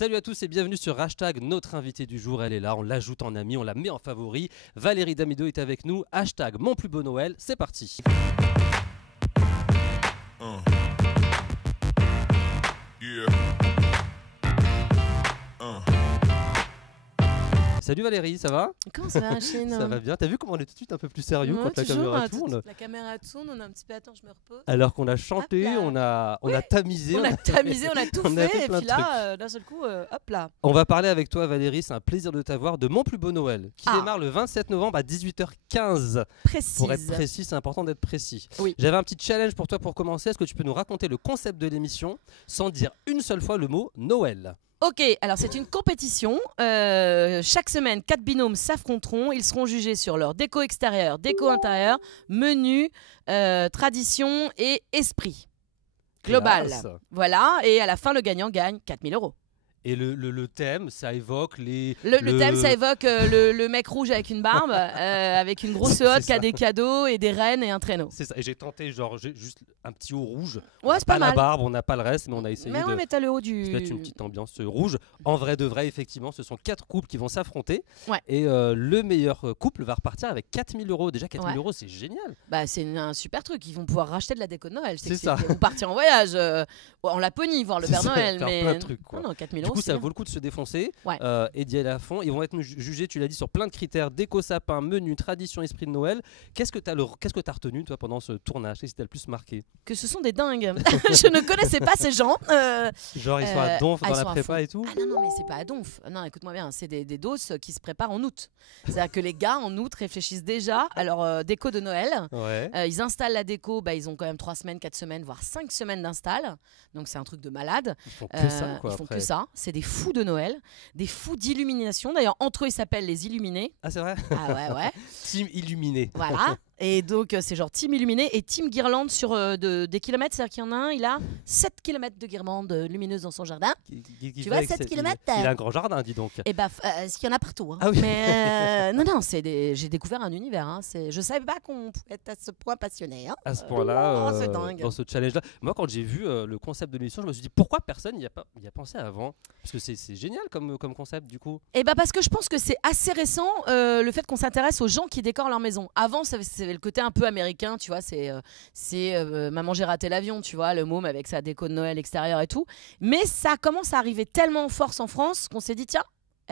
Salut à tous et bienvenue sur Hashtag. Notre invitée du jour, elle est là, on l'ajoute en ami, on la met en favori. Valérie Damido est avec nous. Hashtag Mon plus beau Noël, c'est parti. Salut Valérie, ça va? Comment ça va, Chine? Ça va bien, t'as vu comment on est tout de suite un peu plus sérieux quand la caméra tourne? La caméra tourne, on a un petit peu, attends, je me repose. Alors qu'on a chanté, on a tamisé. On a tamisé, on a tout on a fait, et plein puis de trucs. là, d'un seul coup, hop là. On va parler avec toi Valérie, c'est un plaisir de t'avoir, de Mon plus beau Noël, qui démarre le 27 novembre à 18h15. Précise. Pour être précis, c'est important d'être précis. Oui. J'avais un petit challenge pour toi pour commencer. Est-ce que tu peux nous raconter le concept de l'émission sans dire une seule fois le mot Noël? Ok, alors c'est une compétition. Chaque semaine, 4 binômes s'affronteront. Ils seront jugés sur leur déco extérieure, déco intérieure, menu, tradition et esprit global. Classe. Voilà, et à la fin, le gagnant gagne 4 000 €. Et le thème, ça évoque les... Le thème, ça évoque le mec rouge avec une barbe, avec une grosse hotte qui a des cadeaux et des rennes et un traîneau. C'est ça, et j'ai tenté j'ai juste un petit haut rouge. Ouais, c'est pas la mal. barbe, on n'a pas le reste, mais on a essayé Mais ouais, mais t'as le haut du... se mettre une petite ambiance rouge. En vrai de vrai, effectivement, ce sont 4 couples qui vont s'affronter. Ouais. Et le meilleur couple va repartir avec 4 000 €. Déjà, 4 000 Ouais. €, c'est génial. Bah, c'est un super truc. Ils vont pouvoir racheter de la déco de Noël. C'est ça. Ils vont partir en voyage en Laponie, voir le C'est Père ça, Noël. faire Mais plein de trucs, quoi. Non, 4 000 €. Du coup, c'est ça bien. vaut le coup de se défoncer Ouais. et d'y aller à fond. Ils vont être jugés, tu l'as dit, sur plein de critères déco, sapin, menu, tradition, esprit de Noël. Qu'est-ce que tu as retenu, toi, pendant ce tournage? Qu'est-ce qui t'a le plus marqué? Que ce sont des dingues. Je ne connaissais pas ces gens. Genre, ils sont à donf dans ils la sont à prépa fond. et tout? Ah non, mais c'est pas à donf. Non, écoute-moi bien, c'est des doses qui se préparent en août. C'est-à-dire que les gars, en août, réfléchissent déjà à leur déco de Noël. Ouais. Ils installent la déco, ils ont quand même 3 semaines, 4 semaines, voire 5 semaines d'install. Donc c'est un truc de malade. Ils font que ça, quoi, Ils font après. que ça. C'est des fous de Noël, des fous d'illumination. D'ailleurs, entre eux, ils s'appellent les Illuminés. Ah, c'est vrai? Ah ouais. Team illuminé. Voilà. Et donc, c'est genre team illuminé et team guirlande sur des kilomètres. C'est-à-dire qu'il y en a un, il a 7 km de guirlande lumineuse dans son jardin. Tu vois, 7 kilomètres, Il a un grand jardin, dis donc. Et il y en a partout. Hein. Ah oui. Mais non, j'ai découvert un univers. Hein. Je savais pas qu'on pouvait être à ce point passionné. Hein. À ce point-là, c'est dingue. dans ce challenge-là. Moi, quand j'ai vu le concept de l'émission, je me suis dit pourquoi personne n'y a pensé avant? Parce que c'est génial comme concept, du coup. Et parce que je pense que c'est assez récent le fait qu'on s'intéresse aux gens qui décorent leur maison. Avant, c'est le côté un peu américain, tu vois, c'est Maman j'ai raté l'avion, tu vois, le môme avec sa déco de Noël extérieure et tout. Mais ça commence à arriver tellement en force en France qu'on s'est dit tiens,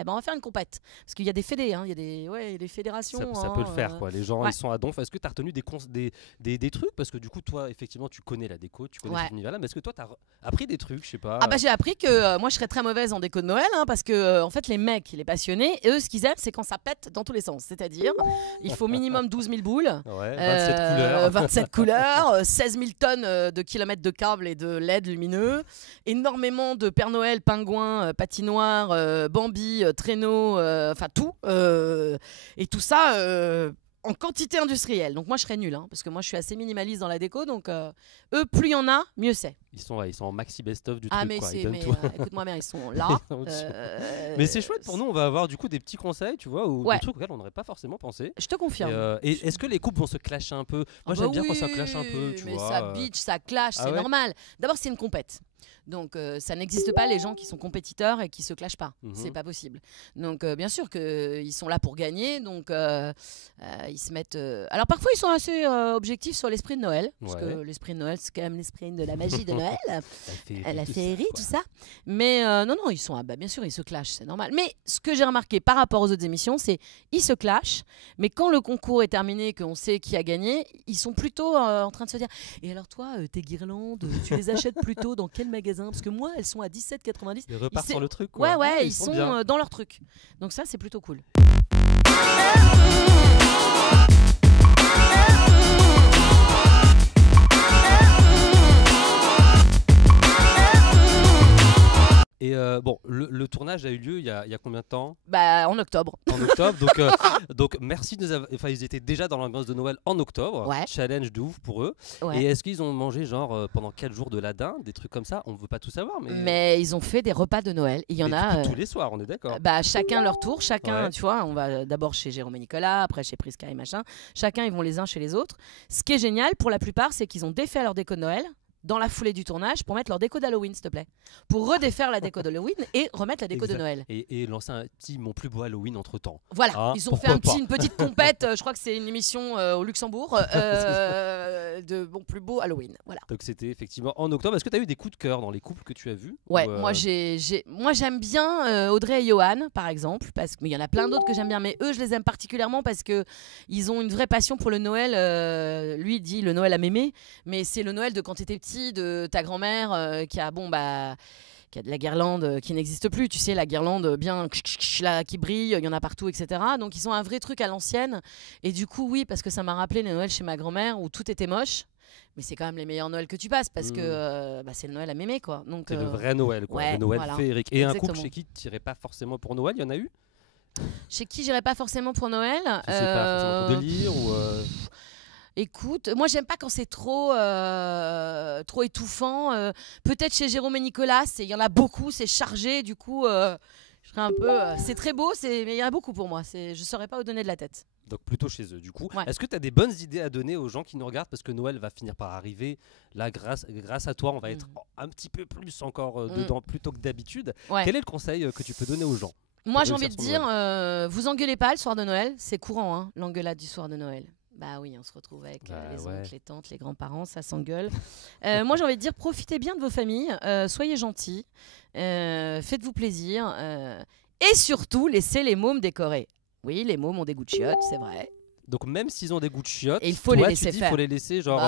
on va faire une compète. Parce qu'il y a des fédés, hein, il y a des fédérations. Ça peut le faire, quoi. Les gens, ouais. ils sont à donf. Est-ce que tu as retenu des trucs? Parce que du coup, toi, effectivement, tu connais la déco, tu connais cet univers-là. Mais est-ce que toi, tu as appris des trucs? Je sais pas. J'ai appris que moi, je serais très mauvaise en déco de Noël, hein, parce que, en fait, les mecs, les passionnés, eux, ce qu'ils aiment, c'est quand ça pète dans tous les sens. C'est-à-dire, il faut minimum 12 000 boules. Ouais, 27 couleurs. 27 couleurs, 16 000 tonnes de kilomètres de câbles et de LED lumineux, énormément de Père Noël, pingouins, patinoires, Bambi, traîneaux, enfin tout. Et tout ça en quantité industrielle. Donc moi, je serais nulle, hein, parce que moi, je suis assez minimaliste dans la déco. Donc eux, plus il y en a, mieux c'est. Ils sont en maxi best-of du Ah, truc, mais, quoi. écoute-moi bien, ils sont là. Mais c'est chouette pour nous, on va avoir du coup des petits conseils, tu vois, ou des trucs auxquels on n'aurait pas forcément pensé. Je te confirme. Et est-ce que les couples vont se clasher un peu? Moi, j'aime bien quand ça clash un peu, tu vois. Ça bitch, ça clash, c'est normal. D'abord, c'est une compète. Donc ça n'existe pas les gens qui sont compétiteurs et qui se clashent pas. C'est pas possible. Donc bien sûr qu'ils sont là pour gagner. Donc ils se mettent. Alors parfois ils sont assez objectifs sur l'esprit de Noël, parce que l'esprit de Noël c'est quand même l'esprit de la magie de Noël, la féerie, tout ça. Mais non, ils sont bien sûr ils se clashent, c'est normal. Mais ce que j'ai remarqué par rapport aux autres émissions, c'est ils se clashent, mais quand le concours est terminé, qu'on sait qui a gagné, ils sont plutôt en train de se dire. Et alors toi, tes guirlandes, tu les achètes plutôt dans quel magasin? Parce que moi, elles sont à 17,90. Ils repartent sur le truc, quoi. Ouais, ils sont dans leur truc. Donc ça, c'est plutôt cool. Et bon, le tournage a eu lieu il y a combien de temps? En octobre. En octobre, donc merci de nous avoir... Enfin, ils étaient déjà dans l'ambiance de Noël en octobre. Ouais. Challenge de ouf pour eux. Ouais. Et est-ce qu'ils ont mangé genre pendant 4 jours de la dinde, des trucs comme ça? On ne veut pas tout savoir, mais ils ont fait des repas de Noël. Il y en a tous les soirs, on est d'accord. Chacun leur tour, chacun, tu vois, on va d'abord chez Jérôme et Nicolas, après chez Prisca et machin. Chacun, ils vont les uns chez les autres. Ce qui est génial pour la plupart, c'est qu'ils ont défait leur déco de Noël dans la foulée du tournage pour mettre leur déco d'Halloween, s'il te plaît. Pour redéfaire la déco d'Halloween et remettre la déco de Noël. Et lancer un petit Mon plus beau Halloween entre temps. Voilà, hein, ils ont fait une petite compète, je crois que c'est une émission au Luxembourg, de Mon plus beau Halloween. Voilà. Donc c'était effectivement en octobre. Est-ce que tu as eu des coups de cœur dans les couples que tu as vus? Ouais, moi j'aime bien Audrey et Johan, par exemple, mais il y en a plein d'autres que j'aime bien, mais eux je les aime particulièrement parce que ils ont une vraie passion pour le Noël. Lui il dit le Noël à mémé, mais c'est le Noël de quand tu étais petit, de ta grand-mère qui a qui a de la guirlande qui n'existe plus, tu sais, la guirlande bien là, qui brille, il y en a partout, etc. Donc ils ont un vrai truc à l'ancienne. Et du coup, oui, parce que ça m'a rappelé les Noëls chez ma grand-mère où tout était moche. Mais c'est quand même les meilleurs Noëls que tu passes parce que c'est le Noël à mémé, quoi. Donc, c'est le vrai Noël, quoi. Ouais, le Noël voilà. féerique. Et Exactement. un couple chez qui tu n'irais pas forcément pour Noël, il y en a eu? Chez qui j'irais pas forcément pour Noël? C'est pas forcément ton délire ou Écoute, moi j'aime pas quand c'est trop étouffant. Peut-être chez Jérôme et Nicolas, il y en a beaucoup, c'est chargé, du coup je serais un peu. C'est très beau, mais il y en a beaucoup pour moi. Je saurais pas où donner de la tête. Donc plutôt chez eux du coup. Ouais. Est-ce que tu as des bonnes idées à donner aux gens qui nous regardent parce que Noël va finir par arriver. Là grâce à toi on va être un petit peu plus encore dedans plutôt que d'habitude. Ouais. Quel est le conseil que tu peux donner aux gens? Moi j'ai envie de dire, vous engueulez pas le soir de Noël, c'est courant hein, l'engueulade du soir de Noël. Bah oui, on se retrouve avec les oncles, les tantes, les grands-parents, ça s'engueule. Moi j'ai envie de dire, profitez bien de vos familles, soyez gentils, faites-vous plaisir et surtout laissez les mômes décorer. Oui, les mômes ont des goûts de chiottes, c'est vrai. Donc même s'ils ont des goûts de chiottes, et il faut les laisser faire. Il faut les laisser genre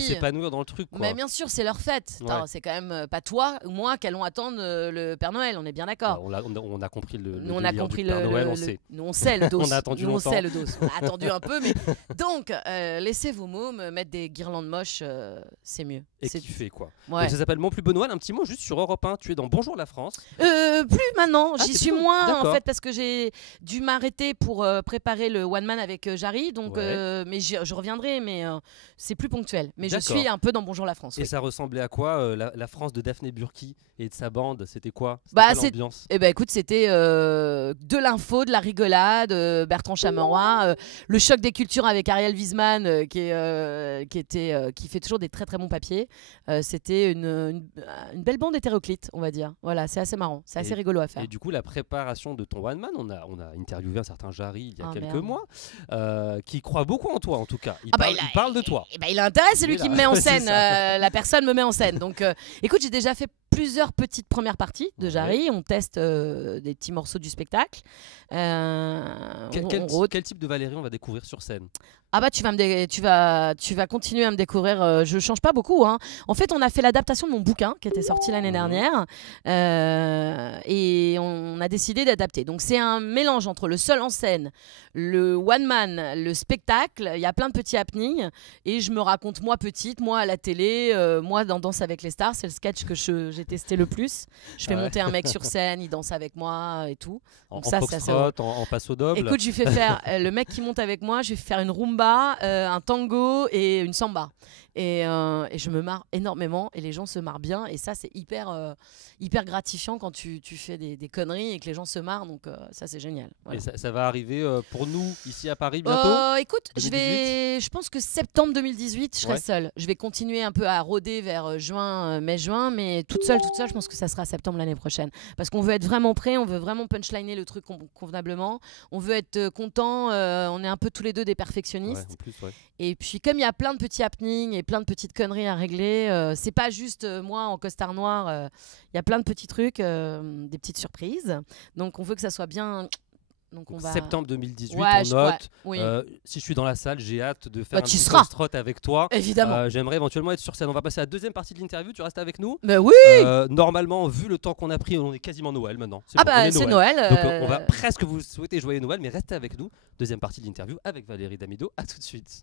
s'épanouir dans le truc, quoi. Mais bien sûr, c'est leur fête. Attends, c'est quand même pas toi ou moi qu'allons attendre le Père Noël, on est bien d'accord. On a compris le nous, on a compris du Père Noël, on sait. Nous on sait le dos. On a attendu longtemps. On sait le dos. On a attendu un peu, mais donc laissez vos mômes mettre des guirlandes moches, c'est mieux. Et kiffer, quoi. Ouais. Donc ça s'appelle Mon plus beau Noël. Un petit mot juste sur Europe 1. Tu es dans Bonjour la France. Plus maintenant, j'y suis moins en fait parce que j'ai dû m'arrêter pour préparer le One Man avec Jarry, donc. Mais je reviendrai, mais c'est plus ponctuel. Mais je suis un peu dans Bonjour la France. Et ça ressemblait à quoi la France de Daphné Burki et de sa bande? C'était quoi, l'ambiance? Écoute, c'était de l'info, de la rigolade, Bertrand Chameroy, le choc des cultures avec Ariel Wiesman qui fait toujours des très très bons papiers. C'était une belle bande hétéroclite, on va dire. Voilà, c'est assez marrant, c'est assez rigolo à faire. Et du coup, la préparation de ton One Man, on a interviewé un certain Jarry il y a quelques mois, qui croit beaucoup en toi en tout cas. Il parle de toi. Il a intérêt, c'est lui qui me met en scène. La personne me met en scène. Donc, écoute, j'ai déjà fait plusieurs petites premières parties de Jarry. On teste des petits morceaux du spectacle. Quel type de Valérie on va découvrir sur scène? Ah bah tu vas continuer à me découvrir. Je change pas beaucoup. Hein. En fait, on a fait l'adaptation de mon bouquin qui était sorti l'année dernière et on a décidé d'adapter. Donc c'est un mélange entre le seul en scène, le one man, le spectacle. Il y a plein de petits happenings et je me raconte moi petite, moi à la télé, moi dans Danse avec les stars, c'est le sketch que j'ai testé le plus. Je fais monter un mec sur scène, il danse avec moi et tout. Donc en foxtrot, en passe au double. Écoute, je lui fais faire le mec qui monte avec moi, je lui fais faire une rumba, un tango et une samba. Et je me marre énormément et les gens se marrent bien. Et ça, c'est hyper gratifiant quand tu fais des conneries et que les gens se marrent. Donc ça, c'est génial. Voilà. Et ça va arriver pour nous ici à Paris bientôt? Écoute, je pense que septembre 2018, je serai seule. Je vais continuer un peu à rôder vers mai-juin, mais toute seule, je pense que ça sera septembre l'année prochaine. Parce qu'on veut être vraiment prêt, on veut vraiment punchliner le truc convenablement. On veut être content. On est un peu tous les deux des perfectionnistes. En plus, Et puis comme il y a plein de petits happenings et plein de petites conneries à régler, c'est pas juste moi en costard noir, il y a plein de petits trucs, des petites surprises. Donc on veut que ça soit bien. Donc on va... Septembre 2018, on note. Si je suis dans la salle, j'ai hâte de faire un petit foxtrot avec toi. Évidemment. J'aimerais éventuellement être sur scène. On va passer à la deuxième partie de l'interview. Tu restes avec nous? Oui. Normalement, vu le temps qu'on a pris, on est quasiment Noël maintenant. C'est Noël. Donc on va presque vous souhaiter joyeux Noël, mais restez avec nous. Deuxième partie de l'interview avec Valérie Damido. À tout de suite.